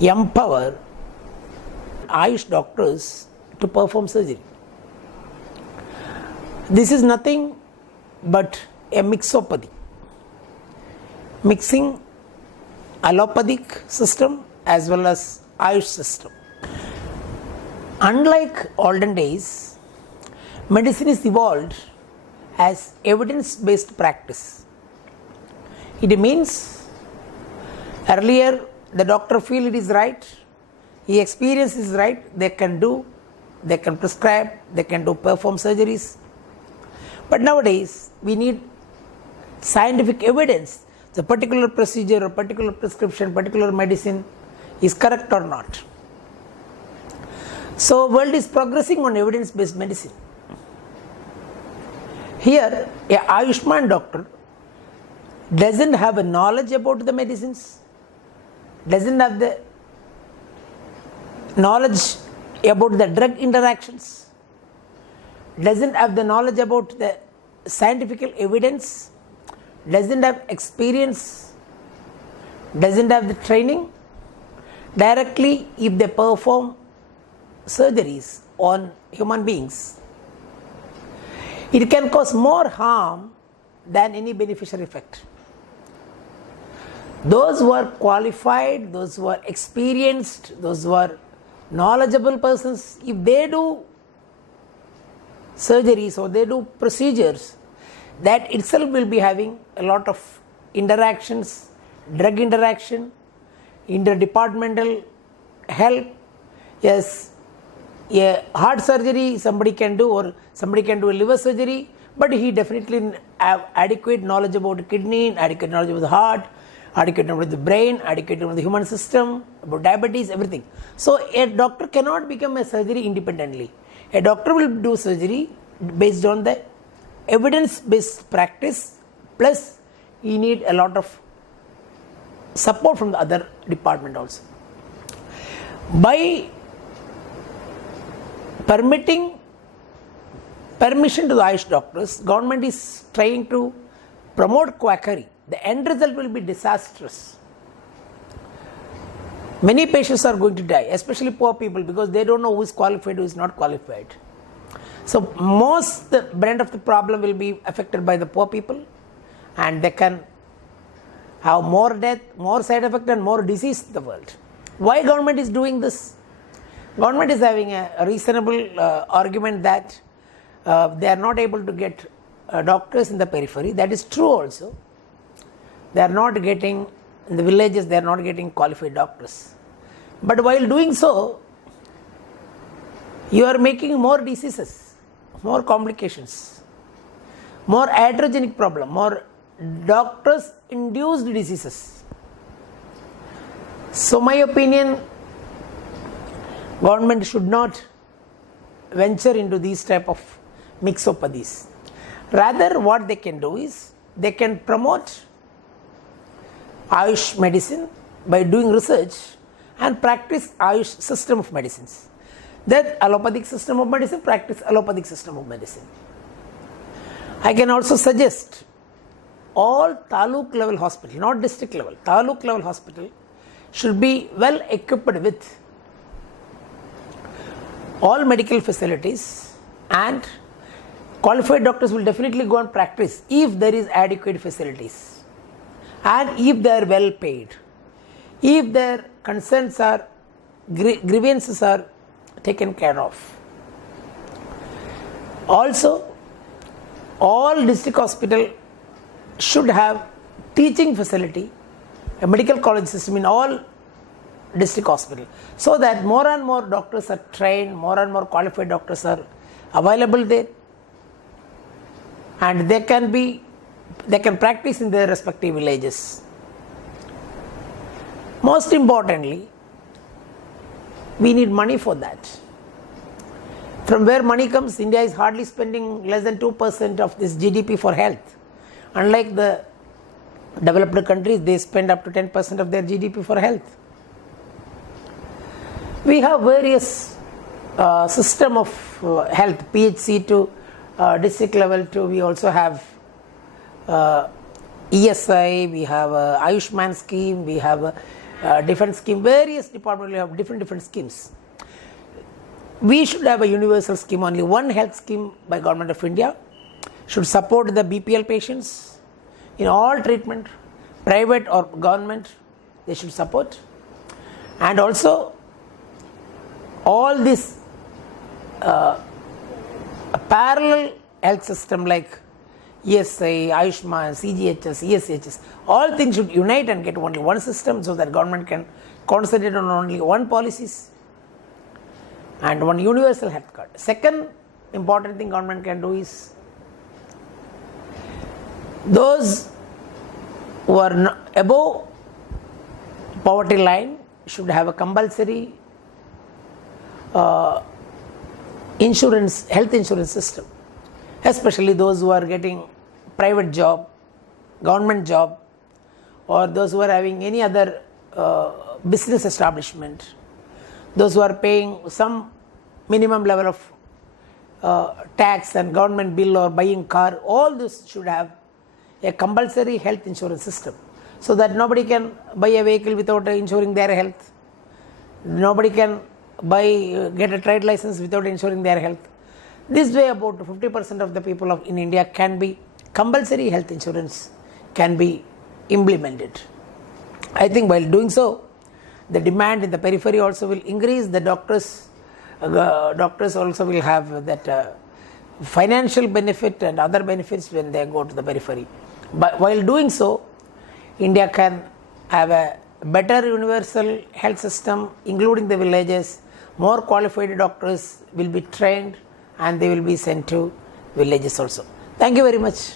empower Ayush doctors to perform surgery. This is nothing but a mixopathy, mixing allopathic system as well as Ayush system. Unlike olden days, medicine is evolved as evidence-based practice. It means earlier the doctor feel it is right, he experience is right, they can do, they can prescribe, they can do perform surgeries. But nowadays we need scientific evidence, the particular procedure or particular prescription, particular medicine is correct or not. So world is progressing on evidence-based medicine. Here a Ayushman doctor doesn't have a knowledge about the medicines, doesn't have the knowledge about the drug interactions, doesn't have the knowledge about the scientific evidence, doesn't have experience, doesn't have the training. Directly, if they perform surgeries on human beings, it can cause more harm than any beneficial effect. Those who are qualified, those who are experienced, those who are knowledgeable persons, if they do surgeries or they do procedures, that itself will be having a lot of interactions, drug interaction, interdepartmental help. Yes, a heart surgery somebody can do, or somebody can do a liver surgery, but he definitely have adequate knowledge about kidney, adequate knowledge about the heart, adequate knowledge of the brain, adequate knowledge of the human system, about diabetes, everything. So a doctor cannot become a surgery independently. A doctor will do surgery based on the evidence-based practice, plus he need a lot of support from the other department also. By permission to the Ayush doctors, government is trying to promote quackery. The end result will be disastrous. Many patients are going to die, especially poor people, because they don't know who is qualified, who is not qualified. So most the brunt of the problem will be affected by the poor people, and they can have more death, more side effect and more disease in the world. Why government is doing this? Government is having a reasonable argument that they are not able to get doctors in the periphery. That is true also. They are not getting, in the villages they are not getting qualified doctors. But while doing so, you are making more diseases, more complications, more iatrogenic problem, more doctors induced diseases. So my opinion, government should not venture into these type of mixopathies. Rather, what they can do is they can promote Ayush medicine by doing research and practice Ayush system of medicines. That allopathic system of medicine, practice allopathic system of medicine. I can also suggest all taluk level hospital, not district level, taluk level hospital should be well equipped with all medical facilities, and qualified doctors will definitely go and practice if there is adequate facilities and if they are well paid, if their concerns are, grievances are taken care of. Also, all district hospital should have teaching facility, a medical college system in all district hospital, so that more and more doctors are trained, more and more qualified doctors are available there, and they can practice in their respective villages. Most importantly, we need money for that. From where money comes, India is hardly spending less than 2% of this GDP for health. Unlike the developed countries, they spend up to 10% of their GDP for health. We have various system of health, PHC to district level to, we also have ESI, we have Ayushman scheme, we have different scheme, various departments will have different schemes. We should have a universal scheme, only one health scheme by Government of India should support the BPL patients in all treatment, private or government, they should support. And also all this parallel health system like ESI, Ayushman, CGHS, ESHS, all things should unite and get only one system so that government can concentrate on only one policies and one universal health card. Second important thing government can do is those who are above poverty line should have a compulsory insurance, health insurance system, especially those who are getting private job, government job, or those who are having any other business establishment, those who are paying some minimum level of tax and government bill or buying car, all this should have a compulsory health insurance system so that nobody can buy a vehicle without insuring their health. Nobody can get a trade license without insuring their health. This way about 50% of the people in India can be compulsory health insurance can be implemented. I think while doing so, the demand in the periphery also will increase. The doctors also will have that financial benefit and other benefits when they go to the periphery. But while doing so, India can have a better universal health system, including the villages. More qualified doctors will be trained and they will be sent to villages also. Thank you very much.